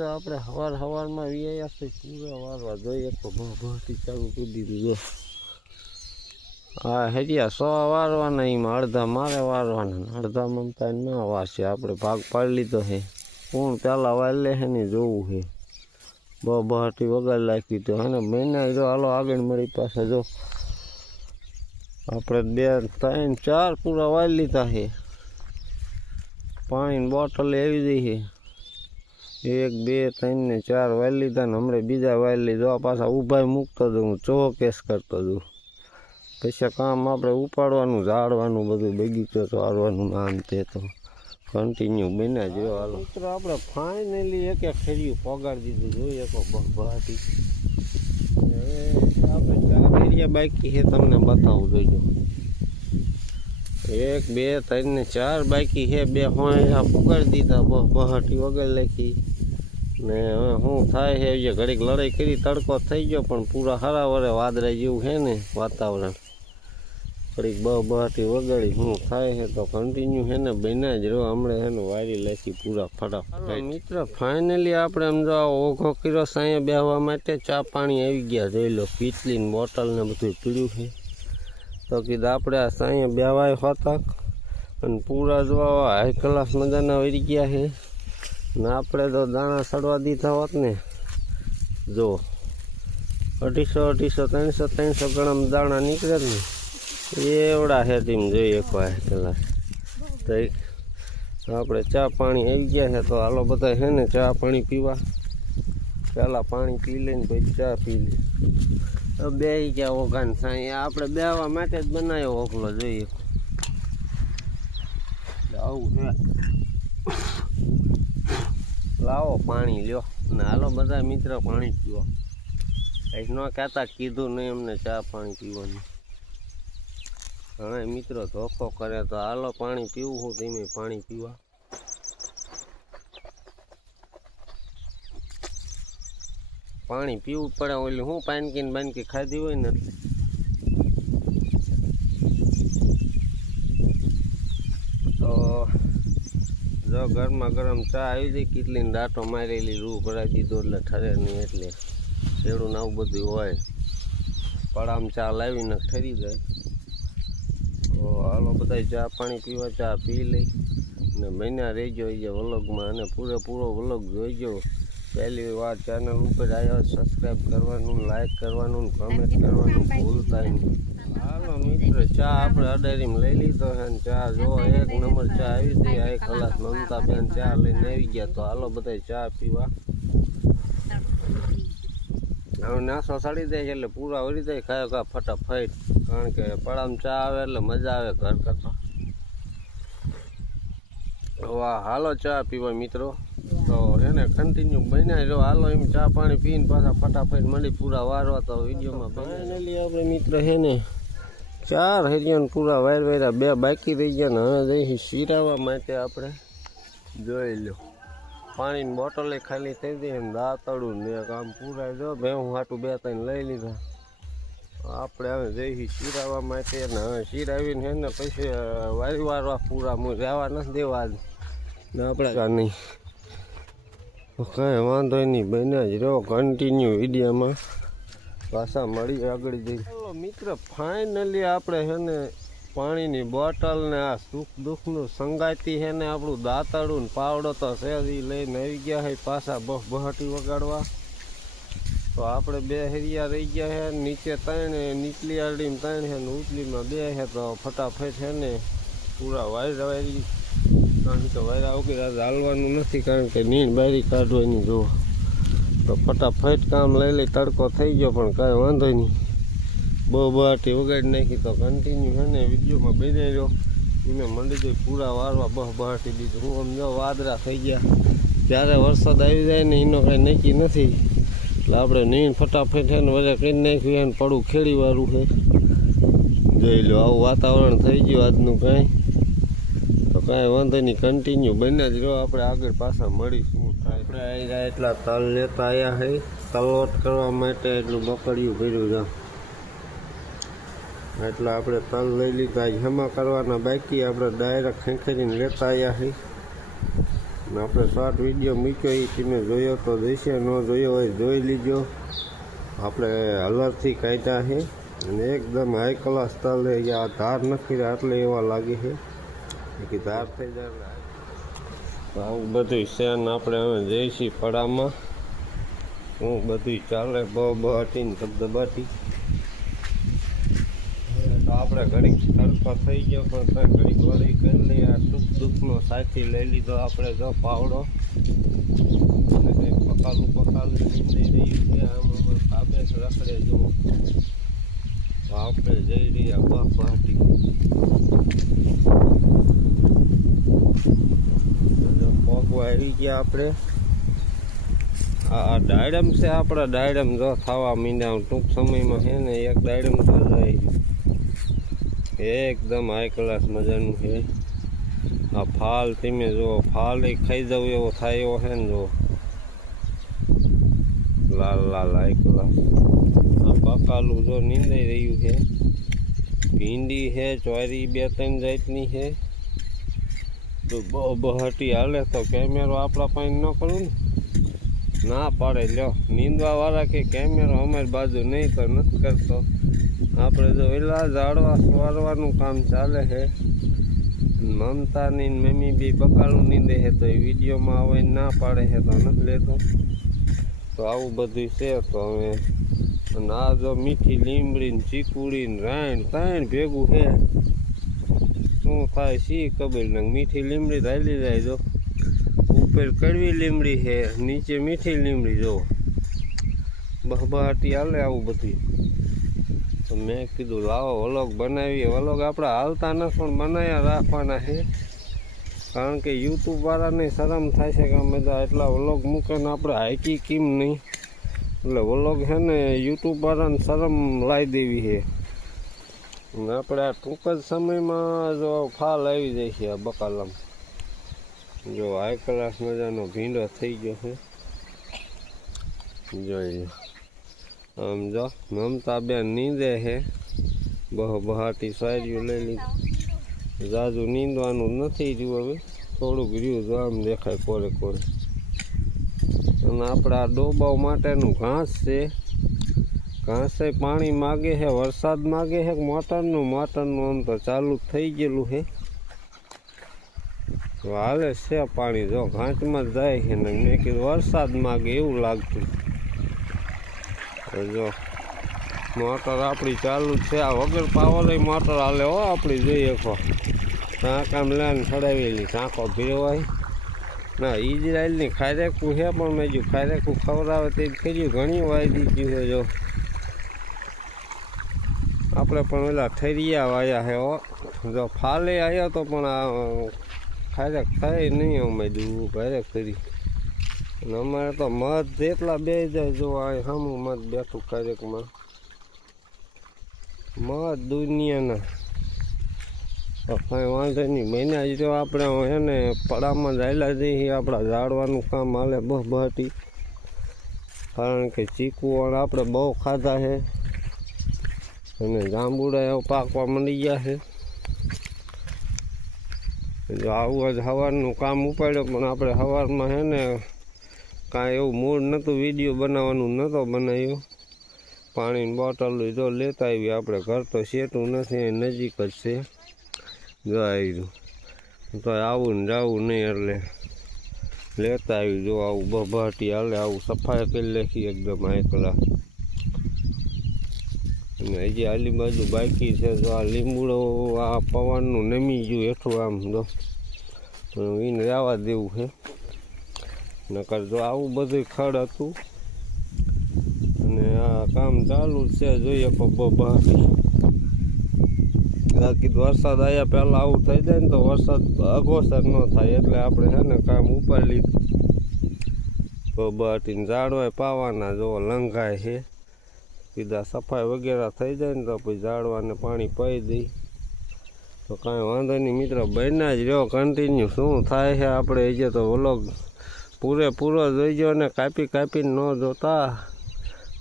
મિત્ર આપણે સવારમાં વ્યાયા છે પૂરા વારવા જોઈએ તો ભરતી ચાલુ કરી દીધું જો હા હેરિયા 100 વારવાના એમાં અડધા મારે વારવાના અડધામાં કાંઈ ના વારશે આપણે ભાગ પાડી લીધો છે કોણ પહેલાં વાર લે છે ને જોવું છે બહાટી વગાડ નાખી તો હે ને મહિના જો હાલો આગળ મળી પાસે જો આપણે 2 3 4 પૂરા વારી લીધા છે પાણીની બોટલ આવી ગઈ છે 1 2 3 ને 4 વારી લીધા ને હમણાં બીજા વારી લીધો પાછા ઊભા મૂકતો હતો હું ચોકેસ કરતો હતો પછી કામ આપણે ઉપાડવાનું ઝાડવાનું બધું બગીચો ચારવાનું નામ તે તો કન્ટિન્યુ બન્યા જ રહ્યો હાલો મિત્રો આપણે ફાઇનલી એક ફેર્યું પગાડી દીધું જોઈએ તો બહાટી આપણે 4 એરિયા બાકી છે તમને બતાવું જોઈજો 1 2 3 ને 4 બાકી છે 2 હોય પગાડી દીધા બહાટી વગર લખી ને હવે શું થાય છે જે ઘડીક લડાઈ કરી તડકો થઈ ગયો પણ પૂરા હારા વરે વાદળા જેવું છે ને વાતાવરણ ઘડીક બહાટી વગાડી શું થાય છે તો કન્ટિન્યુ છે ને બન્યા જ રહો હમણાં છે ને વારી લેખી પૂરા ફટાફટ મિત્ર ફાઇનલી આપણે એમ જો ઓઘો કર્યો સાંયે બેહવા માટે ચા પાણી આવી ગયા જોઈ લો પીતલીને બોટલ ને બધું પીળ્યું છે તો કીધું આપણે આ સાંયે બેવાય હોતા અને પૂરા જોવા હાઈ ક્લાસ મજાના વળી ગયા છે ને આપણે તો દાણા સડવા દીધા હોત ને જો 250 300 ગ્રામ દાણા નીકળે ને એવડા છે તેમ જોઈએ એક વાર કલાક તો આપણે ચા પાણી આવી ગયા છે તો હાલો બધા છે ને ચા પાણી પીવા પહેલાં પાણી પી લઈને પછી ચા પી લે બે ગયા ઓઘાન સાંઈ આપણે બેવા માટે જ બનાવ્યો ઓખલો જોઈએ આવું છે લાવો પાણી લ્યો ને હાલો બધા મિત્ર પાણી પીવા કંઈક ન કહેતા કીધું નહીં અમને ચા પાણી પીવાનું ઘણા મિત્રો ધોકો કરે તો હાલો પાણી પીવું હું તમે પાણી પીવા પાણી પીવું પડે ઓલી હું પાનકી બાનકી ખાધી હોય ને તો જો ગરમા ગરમ ચા આવી જાય કેટલીને દાંટો મારેલી રૂ ભરાઈ દીધો એટલે ઠરે નહીં એટલે શેડું ને આવું બધું હોય પડામ ચા લાવીને ઠરી જાય તો હાલો બધા ચા પાણી પીવા ચા પી લઈ ને મહિના રહેજો એ વ્લોગમાં અને પૂરેપૂરો વ્લોગ જોઈજો પહેલી વાર ચેનલ ઉપર આવ્યો સબસ્ક્રાઈબ કરવાનું લાઈક કરવાનું કમેન્ટ કરવાનું ભૂલતા નહીં હાલો મિત્ર ચા આપણે અડારીમાં લઈ લીધો છે ને ચા જો 1 નંબર ચા આવી હતી આ કલાક મમતાબેન ચા લઈને આવી ગયા તો હાલો બધા ચા પીવા હવે નાસો સડી જાય છે એટલે પૂરા વળી જાય ખાયો ખા ફટાફટ કારણ કે પડામ ચા આવે એટલે મજા આવે ઘર કરતા વાહ હાલો ચા પીવા મિત્રો તો એને કન્ટિન્યુ બન્યા રહ્યો હાલો એમ ચા પાણી પીને પાછા ફટાફટ મળી પૂરા વારવા તો વિડીયોમાં ફાઇનલી આપણે મિત્ર છે ને 4 હરિયાને પૂરા વાર્યા 2 બાકી રહી ગયા ને હવે જઈ શીરાવા માટે આપણે જોઈ લો પાણીની બોટલે ખાલી થઈ ગઈ એમ દાંતડું ને આમ પૂરા જો ભેહું હાટું 2 3 લઈ લીધા આપણે હવે જઈ શીરાવા માટે ને હવે શીરાવીને છે ને પછી વારી વારવા પૂરા હું રહેવા નથી દેવા ને આપણે નહીં કાંઈ વાંધો નહીં બન્યા જ રહો કન્ટિન્યુ વિડીયોમાં પાછા મળી આગળ જઈ ચાલો મિત્ર ફાઇનલી આપણે છે ને પાણીની બોટલ ને આ સુખ દુઃખનું સંગાતી છે ને આપણું દાંતડું ને પાવડો તો છે એ લઈને આવી ગયા છે પાછા બહાટી વગાડવા તો આપણે 2 હરિયા રહી ગયા છે નીચે 3 નીચલી આરડીમાં 3 છે ને ઉપલીમાં 2 છે તો ફટાફટ છે ને પૂરા વાયરી કારણ કે વાયરા વગર હાલવાનું નથી કારણ કે નીણ બારી કાઢવાની જુઓ તો ફટાફટ કામ લઈ લઈ તડકો થઈ ગયો પણ કાંઈ વાંધો નહીં બહાટી વગાડી નાખી તો કન્ટિન્યુ છે ને વિડીયોમાં બેસાઈ રહ્યો એને મંડી જાય પૂરા વારવા બહાટી દીધું હું સમજો વાદળા થઈ ગયા જ્યારે વરસાદ આવી જાય ને એનો કાંઈ નક્કી નથી એટલે આપણે નીણ ફટાફટ છે ને વજે કરી નાખ્યું એને પડું ખેડીવાળું છે જોઈ લો આવું વાતાવરણ થઈ ગયું આજનું કાંઈ તો કાંઈ વાંધો નહીં કન્ટિન્યુ બને જ રહો આપણે આગળ પાછા મળીશું આપણે આવ્યા એટલા તલ લેતા આવ્યા છે તલવટ કરવા માટે એટલું બકડિયું ભર્યું છે એટલે આપણે તલ લઈ લીધા જમા કરવાના બાકી આપણે ડાયરેક્ટ ખેંચીને લેતા આવ્યા છે આપણે શોર્ટ વિડીયો મૂક્યો એ તમે જોયો તો જોઈશે, ન જોયો હોય જોઈ લીજો. આપણે હલરથી કાઢ્યા છે અને એકદમ હાઈ ક્લાસ ચાલે. આ ધાર નથી આટલે એવા લાગે છે કે ધાર થઈ જાય. આવું બધું શેન આપણે હવે જઈશી પડામાં. હું બધું ચાલે બહાટીને ધબધબાટી. તો આપણે ઘડીક તડકો થઈ ગયો પણ ઘડીક વળી કરી લઈએ. આ સુખ દુઃખનો સાથી લઈ લીધો આપણે. જો પાવડો અને કંઈક પકાલું નીકળી રહ્યું છે. આમ કાબે રખડે જુઓ. તો આપણે જઈ રહ્યા બહાટી. પગવા આવી ગયા આપણે. આ ડાયડમ છે આપણા. ડાયડમ જો થવા મીંડા ટૂંક સમયમાં છે ને. એક ડાયડમ તો જાય એકદમ હાઈ ક્લાસ મજાનું છે. આ ફાલ તમે જુઓ. ફાલ એ ખાઈ જવું એવો થાય એવો છે ને. જો લાલ લાલ હાઈ ક્લાસ. આ બકાલું જો નીંદાઈ રહ્યું છે. ભીંડી છે, ચોરી 2-3 જાતની છે. તો બહાટી હાલે તો કેમેરો આપણા પાસે ન કરું ને ના પાડે. લ્યો નીંદવા વાળા કે કેમેરો અમારી બાજુ નહીં તો નથી કરતો. આપણે જો એલા ઝાડવા સ્વારવાનું કામ ચાલે છે. મમતાની મમ્મી બી બકાલું નીંદે છે તો એ વિડીયોમાં આવે ના પાડે છે તો નથી લેતો. તો આવું બધું છે. તો હવે અને આ જો મીઠી લીમડી ને ચીકુડી ને રાયણ ત્રણ ભેગું છે. શું થાય સી ખબર ને. મીઠી લીમડી હાલી જાય. જો ઉપર કડવી લીમડી છે, નીચે મીઠી લીમડી. જો બહાટી હાલે આવું બધું. તો મેં કીધું લાવો વ્લોગ બનાવીએ. વ્લોગ આપણે હાલતા નથી પણ બનાવ્યા રાખવાના છે. કારણ કે યુટ્યુબ વાળાને શરમ થાય છે કે અમે તો એટલા વ્લોગ મૂકે ને આપણે હાઈકી કેમ નહીં. એટલે વ્લોગ છે ને યુટ્યુબ વાળાને શરમ લાવી દેવી છે. અને આપણે આ ટૂંક જ સમયમાં જો ફાલ આવી જાય છે. આ બકાલામાં જો હાઈ ક્લાસ મજાનો ભીંડો થઈ ગયો છે. જોઈએ આમ જો મમતા બેન નીંદે છે. બહાટી સારીઓ લઈ લીધી. જાજુ નીંદવાનું નથી રહ્યું. હવે થોડુંક રહ્યું. જો આમ દેખાય કોરે કોરે. અને આપણે આ ડોબાવ માટેનું ઘાસ છે. ઘાસે પાણી માગે છે. વરસાદ માગે છે. મોટરનું આમ તો ચાલુ થઈ ગયેલું છે. હાલે છે પાણી. જો ઘાંચમાં જાય છે ને. મેં કીધું વરસાદ માગે એવું લાગતું. જો મોટર આપણી ચાલુ છે. આ વગર પાવર મોટર હાલે હો આપણી. જોઈએ કો ટાંકામ લઈને ચડાવેલી ટાંકો ભેવાય ના. ઇઝરાયલની ખારેકું છે પણ મેં જો ખારેકું ખવડાવે તે કર્યું. ઘણી વાઈ દીધું છે. જો આપણે પણ ઓલા ઠરિયા વાયા છે હો. જો ફાલે આવ્યો તો પણ આ ખારેક થાય નહીં. અમે દૂર ખારેક કરી. અને અમારે તો મધ જેટલા બે જાય. જો આ સામું મધ બેઠું ખારેકમાં. મધ દુનિયાના કાંઈ વાંધો નહીં. મહિના જ તો આપણે એને પડામાં જાયેલા જઈએ. આપણા ઝાડવાનું કામ હાલે બહાટી. કારણ કે ચીકુવાળ આપણે બહુ ખાધા છે અને જાંબુડા એવું પાકવા મળી ગયા છે. જો આવું જ સવારનું કામ ઉપાડ્યો પણ આપણે સવારમાં છે ને કાંઈ એવું મૂડ નહોતું. વિડીયો બનાવવાનું નહોતો બનાવ્યો. પાણીની બોટલ જો લેતા આવી આપણે. ઘર તો સેટું નથી, નજીક જ છે. જો આવ્યું તો આવું ને જવું નહીં એટલે લેતા આવ્યું. જો આવું બહાટી હાલે. આવું સફાઈ કરી નાખી એકદમ હાઈ ક્લાસ. અને હજી આલી બાજુ બાકી છે. જો આ લીંબુડો આ પવનનું નમી ગયું હેઠું આમ. જો એને રહેવા દેવું છે. નકર જો આવું બધું ખડ હતું. અને આ કામ ચાલુ છે. જોઈએ બહાટી. બાકી વરસાદ આવ્યા પહેલાં આવું થઈ જાય ને તો વરસાદ અઘોસર ન થાય. એટલે આપણે છે ને કામ ઉપાડી લીધું. બહાટીને ઝાડવાય પાવાના. જો લંઘાય છે. સીધા સફાઈ વગેરે થઈ જાય ને તો પછી ઝાડવાને પાણી પાઈ દઈ. તો કાંઈ વાંધો નહીં મિત્રો. બન્યા જ રહ્યો કન્ટિન્યુ. શું થાય છે આપણે હજી તો વ્લોગ પૂરેપૂરો જોઈજો. ને કાપીને ન જોતા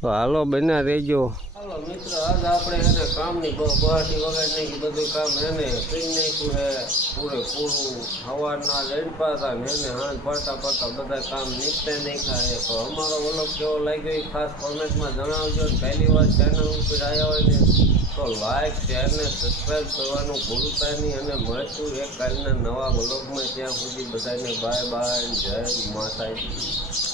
તો હાલો બન્યા રહેજો. ચાલો મિત્ર, આજ આપણે એને કામની બહાટી વગાડી નાખી, બધું કામ એને કરી નાખ્યું છે પૂરેપૂરું. સવારના લઈને પાતા ને એને હાથ પડતા પડતા બધા કામ નીકળે નાખ્યા છે. તો અમારો વ્લોગ કેવો લાગ્યો એ ખાસ કોમેન્ટમાં જણાવજો. પહેલી વાર ચેનલ ઉપર આવ્યા હોય ને તો લાઈક શેર ને સબસ્ક્રાઈબ કરવાનું ભૂલતા નહીં. અને મળશું એક કાલના નવા વ્લોગમાં. ત્યાં સુધી બધાને બાય બાય, જય માતાજી.